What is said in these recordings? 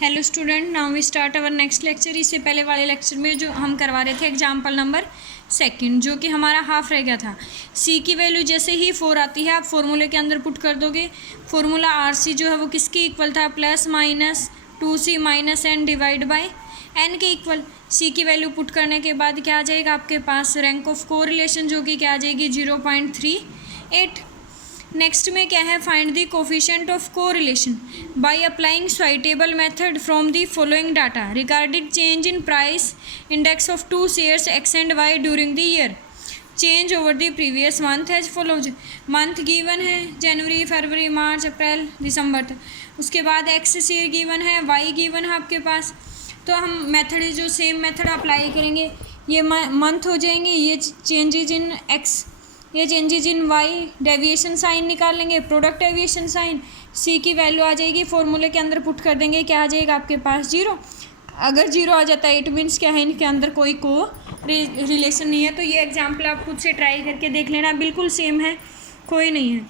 Hello student, now we start our next lecture. इससे पहले वाले लेक्चर में जो हम करवा रहे थे एग्जाम्पल नंबर सेकंड, जो कि हमारा हाफ रह गया था। सी की वैल्यू जैसे ही 4 आती है आप फॉर्मूले के अंदर पुट कर दोगे। फॉर्मूला आर सी जो है वो किसके इक्वल था, plus minus 2c minus n divide by n के इक्वल। सी की वैल्यू पुट करने के बाद क्या आ जाएगा आपके पास, रैंक ऑफ कोरिलेशन जो कि क्या आ जाएगी 0.38। नेक्स्ट में क्या है, find the coefficient of correlation by applying suitable method from the following data regarding change in price index of 2 shares X and Y during the year change over the previous month as follows. Month given है जनवरी, फरवरी, मार्च, अप्रैल, दिसंबर तक। उसके बाद X share given है, वाई गिवन है आपके पास। तो हम मेथड जो सेम मेथड अप्लाई करेंगे, ये मंथ हो जाएंगे, ये चेंजेज इन एक्स, ये changes in Y, deviation sign निकाल लेंगे, प्रोडक्ट डेविएशन साइन। सी की वैल्यू आ जाएगी, फॉर्मूले के अंदर पुट कर देंगे, क्या आ जाएगा आपके पास 0। अगर 0 आ जाता है इट मीन्स क्या है, इनके अंदर कोई रिलेशन नहीं है। तो ये एग्जाम्पल आप खुद से ट्राई करके देख लेना, बिल्कुल सेम है, कोई नहीं है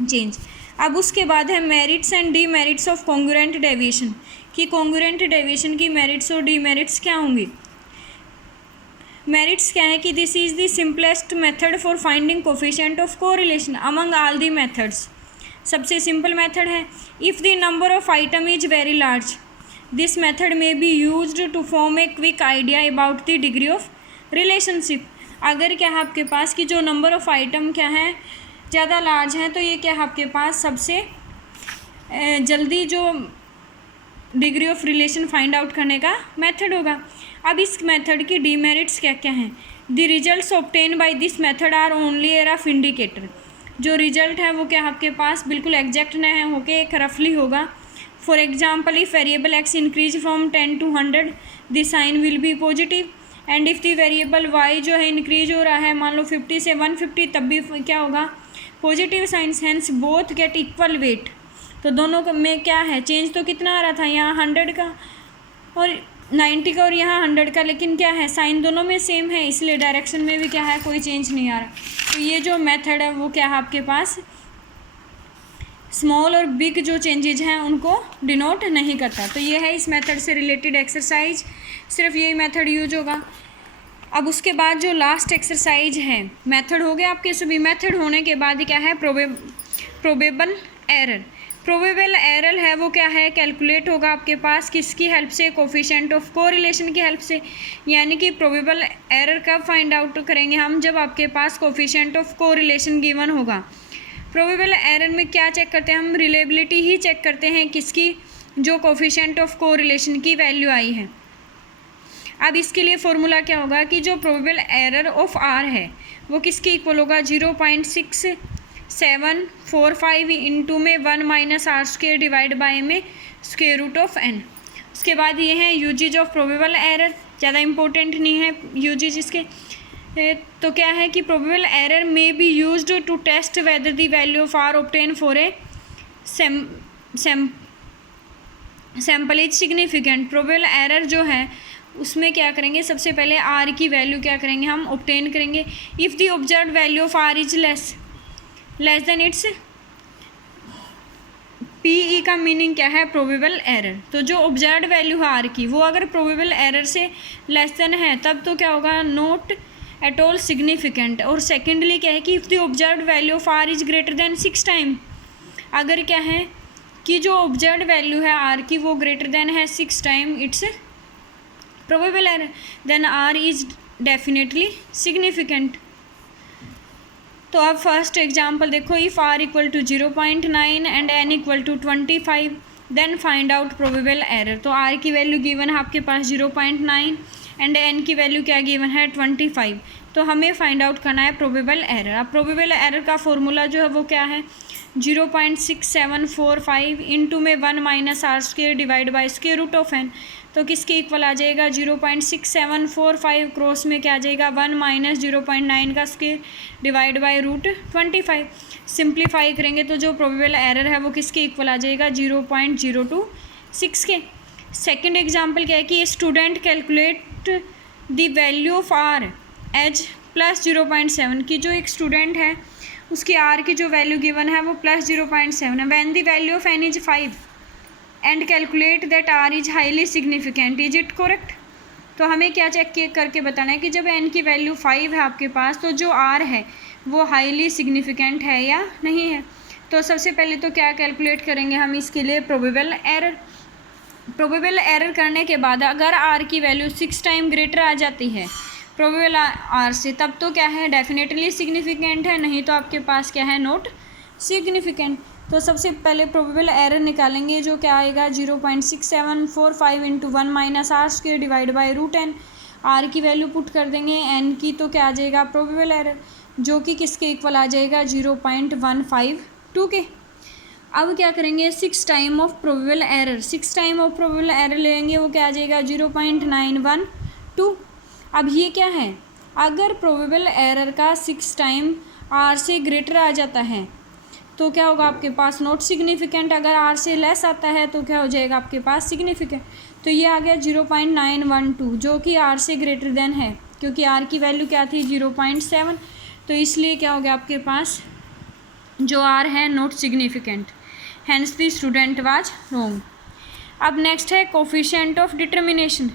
चेंज। अब उसके बाद है merits and demerits of congruent deviation, कि कॉन्ग्रुएंट डेविएशन की मेरिट्स और डीमेरिट्स क्या होंगी। मेरिट्स क्या है कि this is the simplest method for finding coefficient of correlation among all the methods. सबसे सिंपल मेथड है। If the number of item is very large this method may be used to form a quick idea about the degree of relationship. अगर क्या है आपके पास कि जो number of item क्या है ज़्यादा लार्ज हैं, तो ये क्या है आपके पास सबसे जल्दी जो degree of relation find out करने का मेथड होगा। अब इस मेथड की डीमेरिट्स क्या क्या हैं। The results obtain by this method are only a rough indicator. जो रिजल्ट है वो क्या आपके पास बिल्कुल एग्जैक्ट न है, होके एक रफली होगा। For example, if variable X increase from 10 to 100 the sign will be positive, and if the variable Y जो है इंक्रीज हो रहा है मान लो 50 से 150, तब भी क्या होगा, positive science. Hence both get equal weight. तो दोनों में क्या है, चेंज तो कितना आ रहा था, यहाँ 100 का और 90 का और यहाँ 100 का, लेकिन क्या है साइन दोनों में सेम है, इसलिए डायरेक्शन में भी क्या है कोई चेंज नहीं आ रहा। तो ये जो मेथड है वो क्या है आपके पास स्मॉल और बिग जो चेंजेज हैं उनको डिनोट नहीं करता। तो ये है इस मेथड से रिलेटेड एक्सरसाइज, सिर्फ यही मेथड यूज होगा। अब उसके बाद जो लास्ट एक्सरसाइज है, मेथड हो गया आपके सभी। मेथड होने के बाद क्या है, प्रोबेबल एरर। प्रोबेबल एरर है वो क्या है, कैलकुलेट होगा आपके पास किसकी हेल्प से, कोफिशिएंट ऑफ कोरिलेशन की हेल्प से। यानी कि प्रोबेबल एरर कब फाइंड आउट करेंगे हम, जब आपके पास कोफिशिएंट ऑफ कोरिलेशन गिवन होगा। प्रोबेबल एरर में क्या चेक करते हैं हम, रिलेबिलिटी ही चेक करते हैं किसकी, जो कोफिशिएंट ऑफ कोरिलेशन की वैल्यू आई है। अब इसके लिए फॉर्मूला क्या होगा कि जो प्रोबेबल एरर ऑफ आर है वो किसके इक्वल होगा, 0.6745 इंटू में 1 minus R square divide by में स्क्वेयर रूट ऑफ एन। उसके बाद ये है यूजेज ऑफ प्रोबेबल एरर, ज़्यादा इंपॉर्टेंट नहीं है यूजेज इसके। तो क्या है कि प्रोबेबल एरर में be used to test whether the value of R obtain for a sample is significant. Probable error जो है उसमें क्या करेंगे, सबसे पहले आर की वैल्यू क्या करेंगे हम ऑब्टेन करेंगे। If the observed value of R is less than its P का मीनिंग क्या है, प्रोबेबल एरर। तो जो ऑब्जर्व्ड वैल्यू है आर की वो अगर प्रोबेबल एरर से लेस देन है तब तो क्या होगा, नॉट एट ऑल सिग्निफिकेंट। और सेकेंडली क्या है कि if the observed value of R is greater than 6 time, अगर क्या है कि जो ऑब्जर्व्ड वैल्यू है आर की वो ग्रेटर देन है 6 time its probable error, then R is definitely significant. तो अब फर्स्ट एग्जाम्पल देखो, if R equal to 0.9 and N equal to 25 then find out probable error. तो आर की वैल्यू गिवन है आपके पास 0.9 एंड एन की वैल्यू क्या गिवन है 25। तो हमें फाइंड आउट करना है प्रोबेबल एरर। अब प्रोबेबल एरर का फॉर्मूला जो है वो क्या है, 0.6745 इंटू में 1 minus R square divide by square root of N. तो किसके इक्वल आ जाएगा, 0.6745 क्रॉस में क्या आ जाएगा 1 माइनस 0.9 का square divide by root 25। Simplify करेंगे तो जो प्रोबेबल एरर है वो किसके इक्वल आ जाएगा, 0.026 के। सेकेंड एग्जाम्पल क्या है कि student calculate the value of R as plus 0.7, की जो एक स्टूडेंट है उसकी आर की जो वैल्यू गिवन है वो प्लस 0.7 है। When the value of N is 5 and calculate that R is highly significant, is it correct. तो हमें क्या चेक करके बताना है कि जब एन की वैल्यू 5 है आपके पास तो जो आर है वो हाईली सिग्निफिकेंट है या नहीं है। तो सबसे पहले तो क्या कैलकुलेट करेंगे हम इसके लिए प्रोबेबल एरर। प्रोबेबल एरर करने के बाद अगर आर की वैल्यू 6 टाइम ग्रेटर आ जाती है प्रोबेबल आर से, तब तो क्या है डेफिनेटली सिग्निफिकेंट है, नहीं तो आपके पास क्या है नॉट सिग्निफिकेंट। तो सबसे पहले प्रोबेबल एरर निकालेंगे जो क्या आएगा 0.6745 into 1 minus R square divide by root N. R की वैल्यू पुट कर देंगे, एन की तो क्या आ जाएगा प्रोबेबल एरर जो कि किसके इक्वल आ जाएगा 0.152 के। अब क्या करेंगे 6 time of probable error, 6 time of probable error लेंगे वो क्या आ जाएगा 0.912। अब ये क्या है, अगर प्रोबेबल एरर का 6 टाइम आर से ग्रेटर आ जाता है तो क्या होगा आपके पास नॉट सिग्निफिकेंट, अगर आर से लेस आता है तो क्या हो जाएगा आपके पास सिग्निफिकेंट। तो ये आ गया 0.912 जो कि आर से ग्रेटर देन है, क्योंकि आर की वैल्यू क्या थी 0.7, तो इसलिए क्या हो गया आपके पास जो आर है not significant, hence the student was wrong. अब नेक्स्ट है कोफिशिएंट ऑफ डिटर्मिनेशन,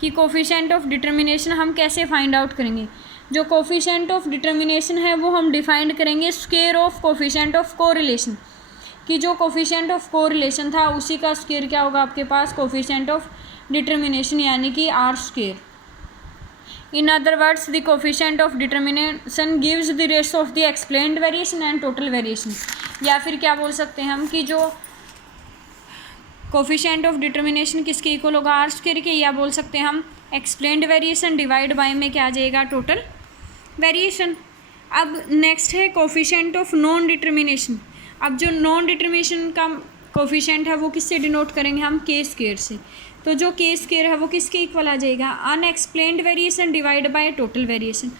कि कोफिशिएंट ऑफ डिटर्मिनेशन हम कैसे फाइंड आउट करेंगे। जो कोफिशिएंट ऑफ डिटर्मिनेशन है वो हम डिफाइंड करेंगे square of coefficient of correlation, कि जो कोफिशिएंट ऑफ कोरिलेशन था उसी का स्क्वायर क्या होगा आपके पास कोफिशिएंट ऑफ डिटर्मिनेशन, यानी कि R square. In other words the coefficient of determination gives the ratio of the explained variation and total variation, या फिर क्या बोल सकते हैं हम कि जो कोफिशिएंट ऑफ डिटर्मिनेशन किसके इक्वल होगा आर स्क्वायर के, या बोल सकते हैं हम एक्सप्लेन्ड वेरिएशन डिवाइड बाय में क्या आ जाएगा टोटल वेरिएशन। अब नेक्स्ट है कोफिशिएंट ऑफ नॉन डिटर्मिनेशन। अब जो नॉन डिटर्मिनेशन का कोफिशिएंट है वो किससे डिनोट करेंगे हम के स्क्वायर से। तो जो के स्क्वायर है वो किसके इक्वल आ जाएगा unexplained variation divide by total variation.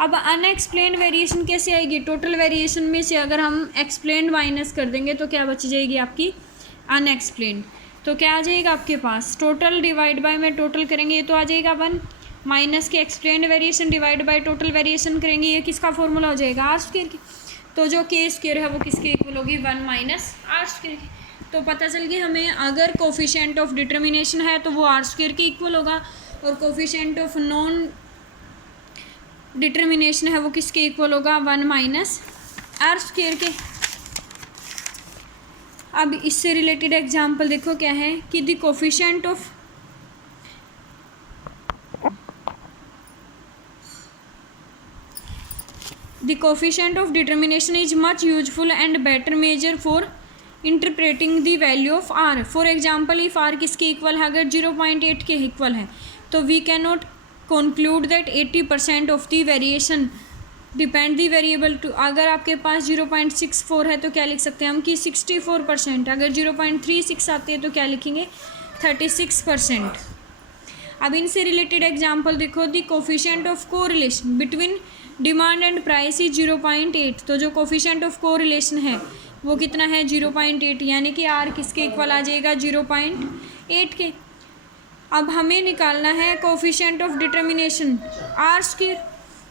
अब अनएक्सप्लेन्ड वेरिएशन कैसे आएगी, टोटल वेरिएशन में से अगर हम एक्सप्लेन्ड माइनस कर देंगे तो क्या बच जाएगी आपकी अनएक्सप्लेन्ड। तो क्या आ जाएगा आपके पास टोटल डिवाइड बाय में टोटल करेंगे तो आ जाएगा 1 माइनस के explained variation divide by total variation करेंगे, ये किसका फॉर्मूला हो जाएगा आर स्क्वायर की। तो जो के स्क्वायर है वो किसके इक्वल होगी 1 माइनस आर स्क्वायर की। तो पता चल गया हमें अगर कोफिशिएंट ऑफ डिटर्मिनेशन है तो वो आर स्क्वायर के इक्वल होगा, और कोफिशिएंट ऑफ नॉन डिटर्मिनेशन है वो किसके इक्वल होगा 1 माइनस आर स्क्वायर के। अब इससे रिलेटेड एग्जांपल देखो क्या है कि the coefficient of The coefficient of determination is much useful and better measure for interpreting the value of r. For example, if r किसके इक्वल है अगर 0.8 के इक्वल है तो we cannot conclude that 80% of the variation depend the variable to। अगर आपके पास 0.64 है तो क्या लिख सकते हैं हम कि 64%, अगर 0.36 आते हैं तो क्या लिखेंगे 36%। अब इनसे रिलेटेड एग्जाम्पल देखो, the coefficient of correlation between demand and price is 0.8। तो जो कोफिशिएंट ऑफ कोरिलेशन है वो कितना है 0.8, यानी कि आर किसके इक्वल आ जाएगा 0.8 के। अब हमें निकालना है coefficient of determination R square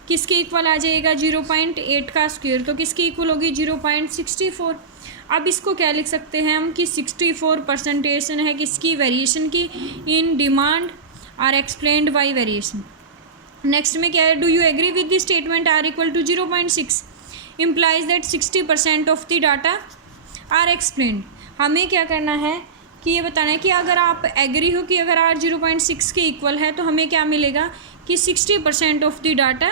किसके इक्वल आ जाएगा 0.8 का स्क्वायर, तो किसके इक्वल होगी 0.64। अब इसको क्या लिख सकते हैं हम कि 64% है किसकी वेरिएशन की in demand are explained by variation. Next में क्या है, do you agree with the statement R equal to 0.6 implies that 60% of the data are explained. हमें क्या करना है कि ये बताना है कि अगर आप एग्री हो कि अगर आर 0.6 के इक्वल है तो हमें क्या मिलेगा कि 60% of the data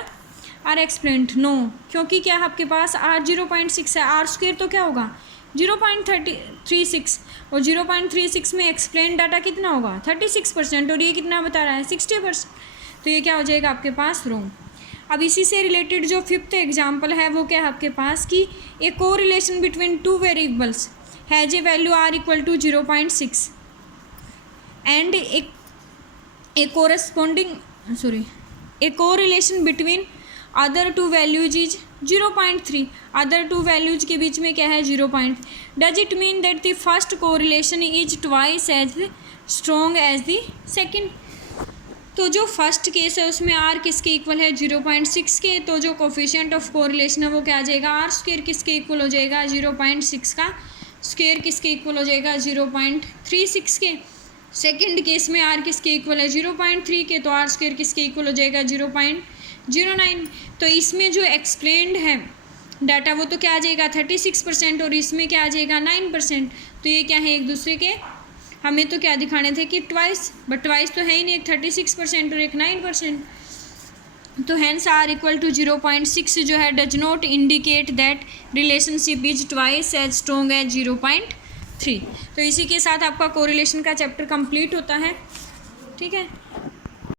are explained. No, क्योंकि क्या आपके पास आर 0.6 है, आर स्क्वायर तो क्या होगा 0.36 और 0.36 में एक्सप्लेन डाटा कितना होगा 36%, और ये कितना बता रहा है 60%। तो ये क्या हो जाएगा आपके पास रॉन्ग। अब इसी से रिलेटेड जो 5th एग्जाम्पल है वो क्या है आपके पास कि a correlation between 2 variables has a value are equal to 0.6 and a correlation between other 2 values is 0.3। Other 2 values के बीच में क्या है 0. Does it mean that the first correlation is twice as strong as the second. तो जो first case है उसमें are किसके इक्वल है 0.6 के, तो जो कोफिशिएंट ऑफ कोरिलेशन है वो क्या आ जाएगा आर स्क्वायर किसके इक्वल हो जाएगा 0.6 का स्क्वायर किसके इक्वल हो जाएगा 0.36 के। सेकंड केस में आर किसके इक्वल है 0.3 के, तो आर स्क्वायर किसके इक्वल हो जाएगा 0.09। तो इसमें जो एक्सप्लेन्ड है डाटा वो तो क्या आ जाएगा 36% और इसमें क्या आ जाएगा 9%। तो ये क्या है एक दूसरे के, हमें तो क्या दिखाने थे कि ट्वाइस, बट ट्वाइस तो है ही नहीं, एक 36% और एक 9%। तो हैंस आर इक्वल टू 0.6 जो है does not indicate that relationship is twice as strong as 0.3। तो इसी के साथ आपका कोरिलेशन का चैप्टर कंप्लीट होता है। ठीक है।